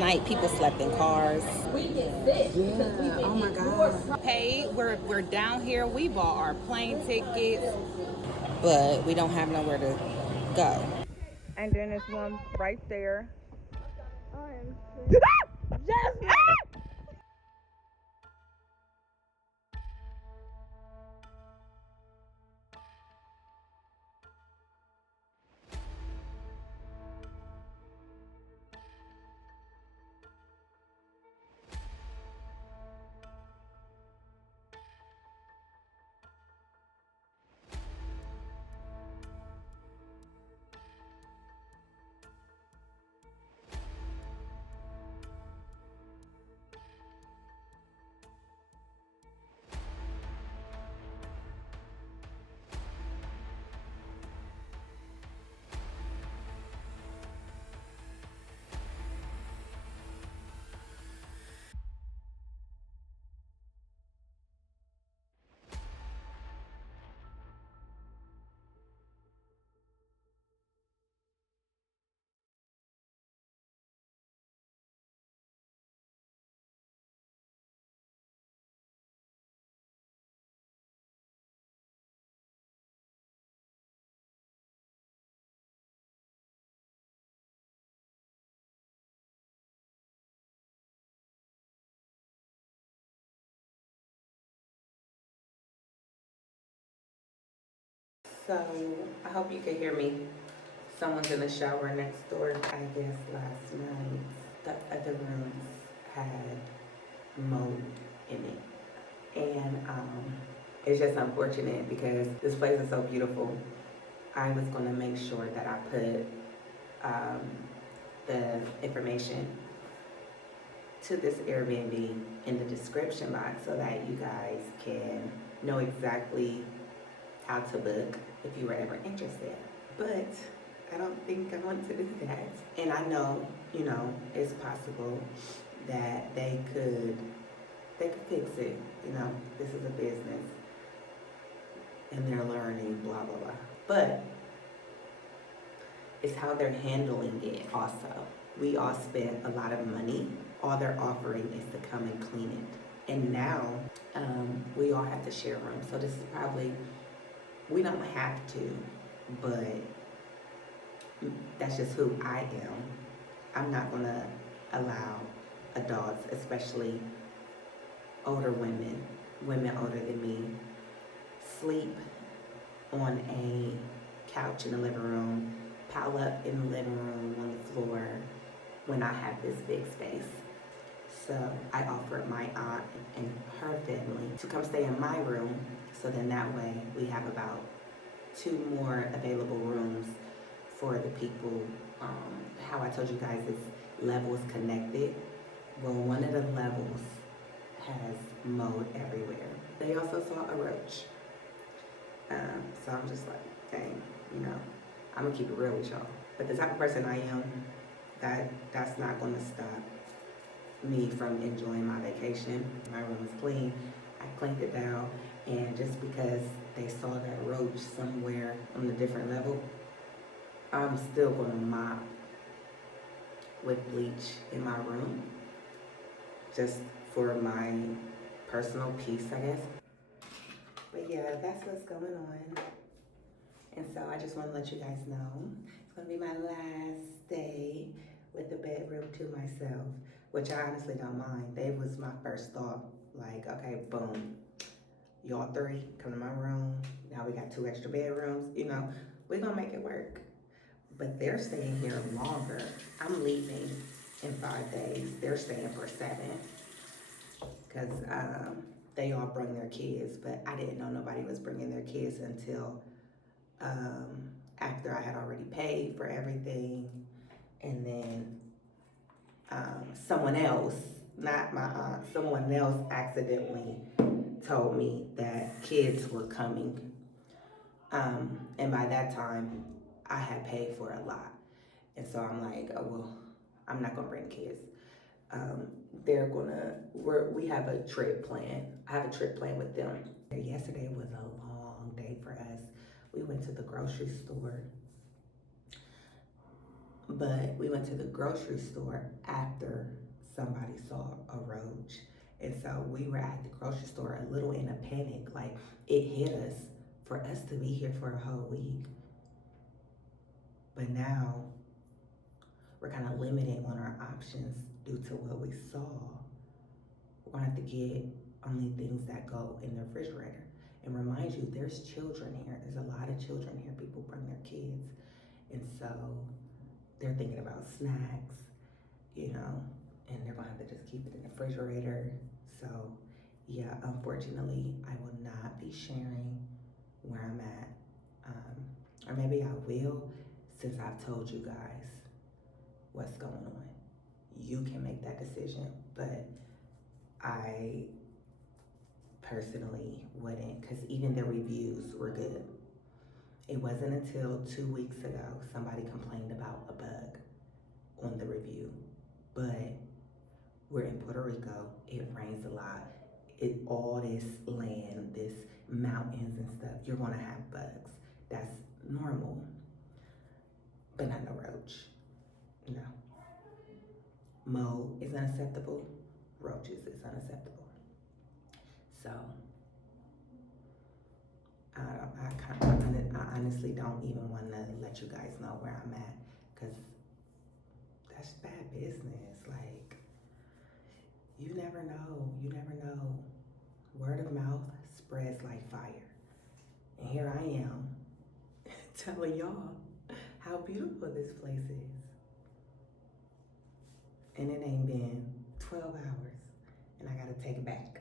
night, people slept in cars. Yeah. Oh my God. Paid. We're down here. We bought our plane tickets, but we don't have nowhere to go. And then there's one right there. Jasmine! So I hope you can hear me. Someone's in the shower next door. I guess last night the other rooms had mold in it. And it's just unfortunate because this place is so beautiful. I was gonna make sure that I put the information to this Airbnb in the description box so that you guys can know exactly how to book if you were ever interested. But I don't think I want to do that. And I know, it's possible that they could fix it. This is a business and they're learning, blah, blah, blah. But it's how they're handling it also. We all spent a lot of money. All they're offering is to come and clean it. And now we all have to share rooms. So this is probably, we don't have to, but that's just who I am. I'm not gonna allow adults, especially older women older than me, sleep on a couch in the living room, pile up in the living room on the floor when I have this big space. So I offered my aunt and her family to come stay in my room, so then that way we have about 2 more available rooms for the people. How I told you guys, it's levels connected. Well, one of the levels has mold everywhere. They also saw a roach. So I'm just like, dang, I'm gonna keep it real with y'all. But the type of person I am, that's not gonna stop me from enjoying my vacation. My room is clean. I cleaned it down, and just because they saw that roach somewhere on a different level, I'm still gonna mop with bleach in my room, just for my personal peace, I guess. But yeah, that's what's going on. And so I just want to let you guys know, it's gonna be my last day with the bedroom to myself, which I honestly don't mind. That was my first thought, like, okay, boom, y'all 3 come to my room. Now we got 2 extra bedrooms. We're gonna make it work. But they're staying here longer. I'm leaving in 5 days. They're staying for 7 because they all bring their kids, but I didn't know nobody was bringing their kids until after I had already paid for everything. And then someone else, not my aunt, someone else accidentally told me that kids were coming. And by that time, I had paid for a lot. And so I'm like, oh, well, I'm not gonna bring kids. We have a trip plan. I have a trip plan with them. Yesterday was a long day for us. We went to the grocery store, but we went to the grocery store after somebody saw a roach. And so we were at the grocery store a little in a panic. Like, it hit us for us to be here for a whole week. But now we're kind of limited on our options due to what we saw. We're gonna have to get only things that go in the refrigerator. And remind you, there's children here. There's a lot of children here. People bring their kids. And so they're thinking about snacks, you know, and they're gonna have to just keep it in the refrigerator. So yeah, unfortunately, I will not be sharing where I'm at. Or maybe I will, since I've told you guys what's going on. You can make that decision, but I personally wouldn't, because even the reviews were good. It wasn't until 2 weeks ago somebody complained about a bug on the review. But we're in Puerto Rico, it rains a lot. All this land, this mountains and stuff, you're gonna have bugs. That's normal, but not no roach, no. Mold is unacceptable, roaches is unacceptable. So, I honestly don't even wanna let you guys know where I'm at, cause that's bad business. Like, you never know. Word of mouth spreads like fire. And here I am telling y'all how beautiful this place is. And it ain't been 12 hours and I gotta take it back.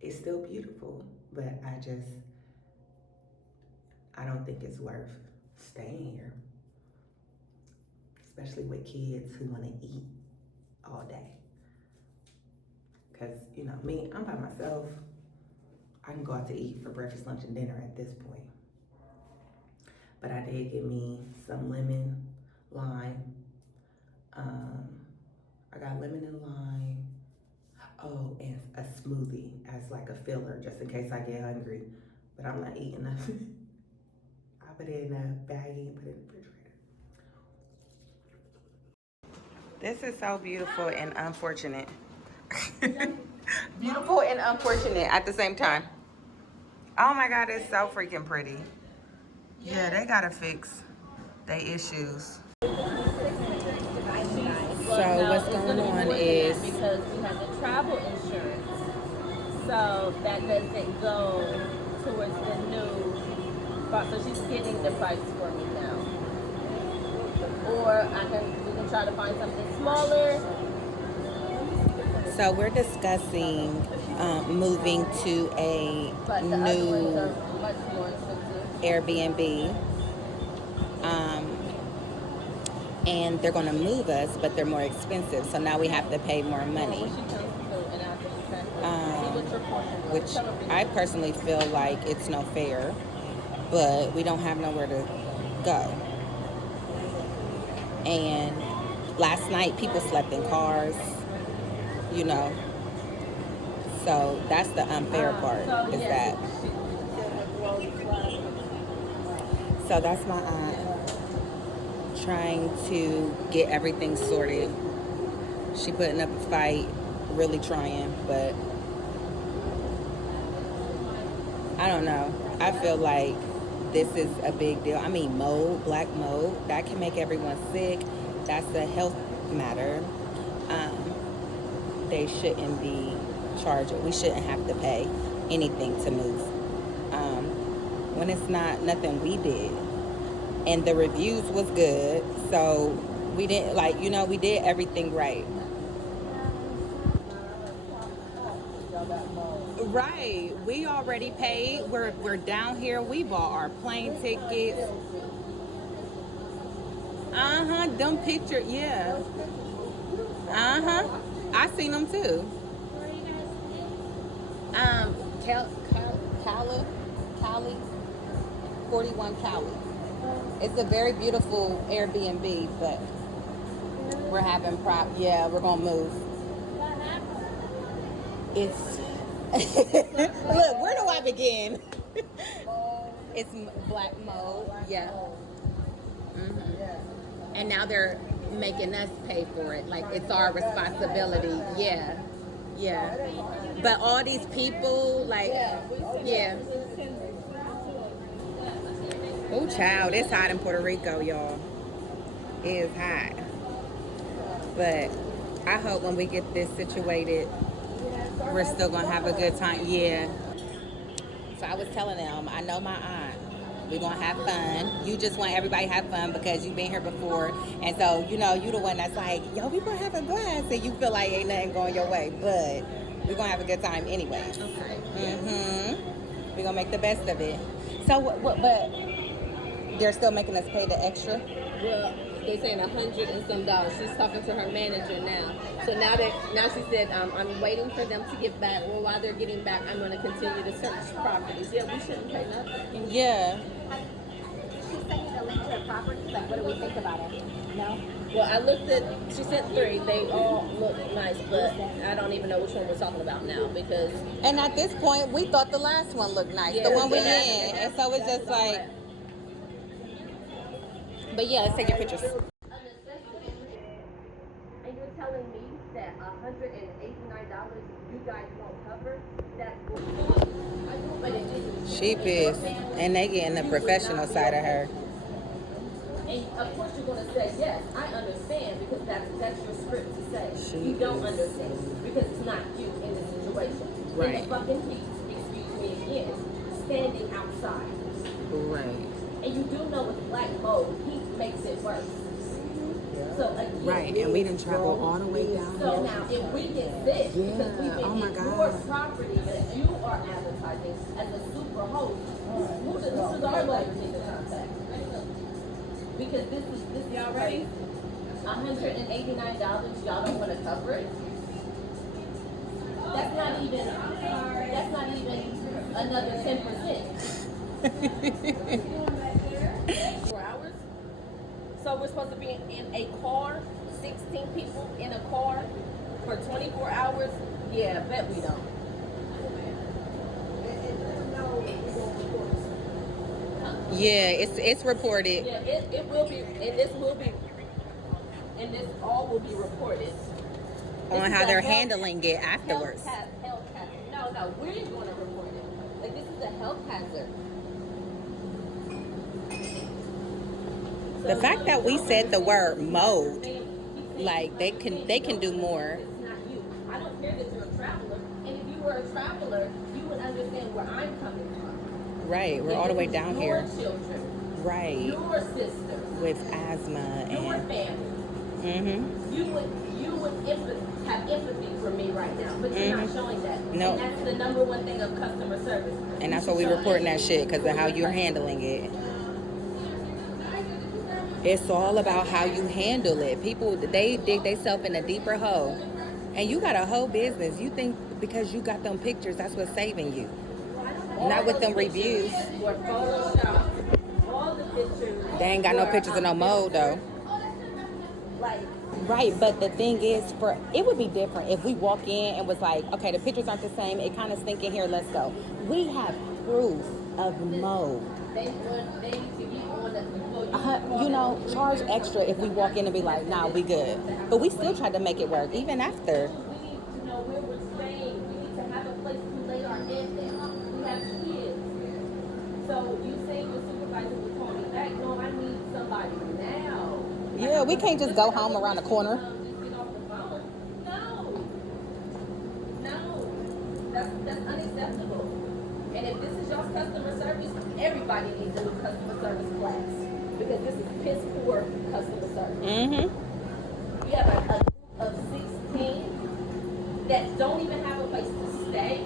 It's still beautiful, but I don't think it's worth staying here. Especially with kids who wanna eat all day. Cause you know, me, I'm by myself. I can go out to eat for breakfast, lunch, and dinner at this point. But I did get me some lemon, lime. I got lemon and lime. Oh, and a smoothie as like a filler, just in case I get hungry. But I'm not eating nothing. I put it in a baggie and put it in the refrigerator. This is so beautiful and unfortunate. Beautiful and unfortunate at the same time. Oh my God, it's so freaking pretty. Yeah, they gotta fix their issues. So what's going on is because we have the travel insurance, so that doesn't go towards the new. So she's getting the price for me now, or we can try to find something smaller. So we're discussing moving to a new Airbnb. And they're going to move us, but they're more expensive. So now we have to pay more money. Which I personally feel like it's no fair, but we don't have nowhere to go. And last night people slept in cars, you know. So that's the unfair part, is that. So that's my aunt trying to get everything sorted. She putting up a fight, really trying, but I don't know. I feel like this is a big deal. I mean, mold, black mold, that can make everyone sick. That's a health matter. They shouldn't be charged. We shouldn't have to pay anything to move. When it's not nothing we did. And the reviews was good, so we didn't, like, you know, we did everything right. Right, we already paid. We're down here. We bought our plane tickets. Them pictures, yeah. I seen them too. Cali, 41 Cali. It's a very beautiful Airbnb, but we're having yeah, we're gonna move. It's look, where do I begin? It's black mold, yeah. And now they're making us pay for it. Like, it's our responsibility. Yeah. Yeah. But all these people, like, yeah. Oh, child, it's hot in Puerto Rico, y'all. It is hot. But I hope when we get this situated, we're still going to have a good time. Yeah. So I was telling them, I know my aunt. We're going to have fun. You just want everybody to have fun because you've been here before. And so, you know, you the one that's like, yo, we going to have a blast. And you feel like ain't nothing going your way. But we're going to have a good time anyway. Okay. Mm-hmm. We're going to make the best of it. So, but they're still making us pay the extra? Well, they're saying $100 and some dollars. She's talking to her manager now. So now she said, I'm waiting for them to get back. Well, while they're getting back, I'm going to continue to search properties. Yeah, we shouldn't pay nothing. Yeah. She sent you the link to her property. Like, what do we think about it? No? Well, I looked at, she sent 3. They all look nice, but I don't even know which one we're talking about now because. And at this point, we thought the last one looked nice. Yeah, the one we yeah. in. And so it's just like. But yeah, let's take your pictures. And you're telling me that $189 you guys won't cover? That's but it isn't. She pissed. And they getting the professional side of her. And of course you're gonna say yes. I understand because that's your script to say. You don't understand because it's not you in the situation. Right. In the fucking heat, excuse me again, standing outside. Right. And you do know with black mold, heat makes it worse. So again, Right, and we didn't travel all the way down so here. now if we get sick because we've been oh my in God. your property that you are advertising as a super host, this is our letter to contact. Because this y'all ready? $189, y'all don't want to cover it. That's not even another 10%. 4 hours. So we're supposed to be in a car, 16 people in a car for 24 hours? Yeah, bet we don't. Yeah, it's reported. Yeah, it will be, and this all will be reported. On how they're handling it afterwards. No, we're going to report it. Like, this is a health hazard. The fact that we said the word mold, like they can do more. It's not you. I don't care that you're a traveler. And if you were a traveler, you would understand where I'm coming from. Right, we're all the way down your here. Children, Right. your sister, With asthma your and. family. Mm-hmm. You would have empathy for me right now, but you're not showing that. No. And that's the number one thing of customer service. And that's why we reporting that shit, because of how you're handling it. It's all about how you handle it. People, they dig themselves in a deeper hole. And you got a whole business. You think because you got them pictures, that's what's saving you. Not with them reviews. Were photoshopped. All the pictures. They ain't got no pictures of no mold, though. Like, Right, but the thing is, it would be different if we walk in and was like, okay, the pictures aren't the same. It kind of stink in here. Let's go. We have proof of mold. they need to be on the. You know, charge extra if we walk in and be like, nah, we good. But we still tried to make it work, even after. We need to know where we're staying. We need to have a place to lay our head down. We have kids. So you saying your supervisor will call me back? No, I need somebody now. Yeah, we can't just go home around the corner. Just get off the phone. No, that's unacceptable. And if this is y'all's customer service, everybody needs a new customer service class because this is piss poor customer service. Mm-hmm. We have a group of 16 that don't even have a place to stay.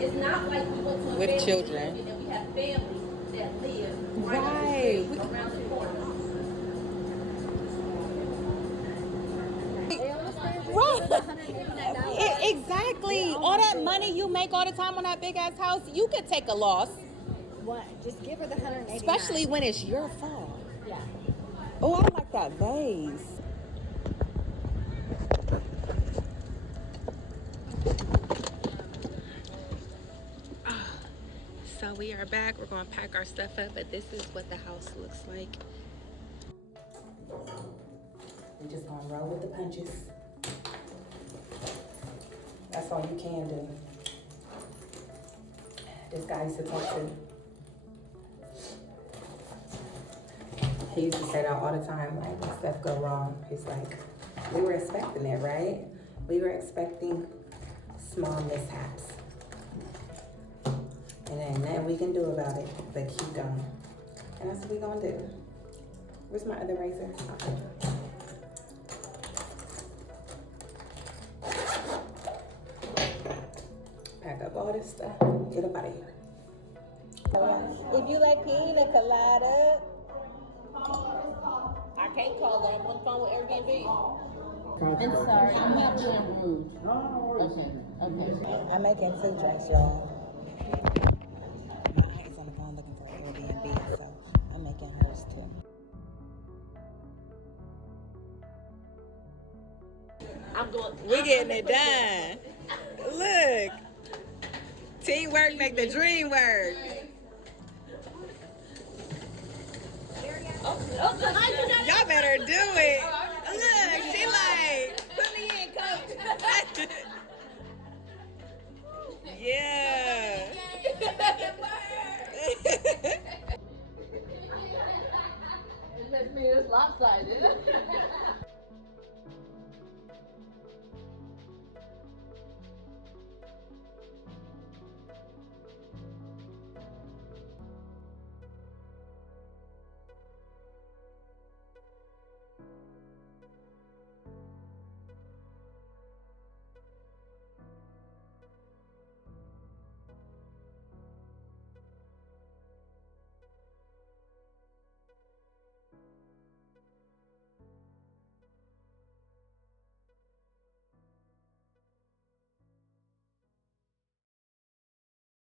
It's not like we went to a With family children. reunion and we have families that live Right. up the street, around the corner. Right. Exactly. All that money you make all the time on that big ass house, you could take a loss, What? Just give her the 189. especially when it's your fault. Yeah. Oh, I like that vase. So we are back. We're going to pack our stuff up, but this is what the house looks like. just gonna roll with the punches. That's all you can do. This guy used to talk to. He used to say that all the time, like, when stuff go wrong. He's like, we were expecting it, right? We were expecting small mishaps. And then nothing we can do about it, but keep going. And that's what we gonna do. Where's my other razor? Okay. Pack up all this stuff. Get up out of here. If you like pina colada, I can't call her. I'm on the phone with Airbnb. I'm sorry, I'm not being rude. Okay. I'm making 2 drinks, y'all. My aunt's on the phone looking for Airbnb, so I'm making hers too. We getting it done. Look. Teamwork make the dream work. Y'all better do it.